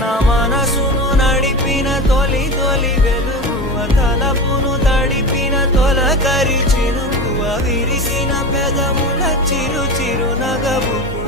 నా మనసును నడిపిన తొలి తొలి వెలుగువ తలపును తడిపిన తొలకరి చిరుకువ విరిసిన పెదముల చిరు చిరు నగబుకు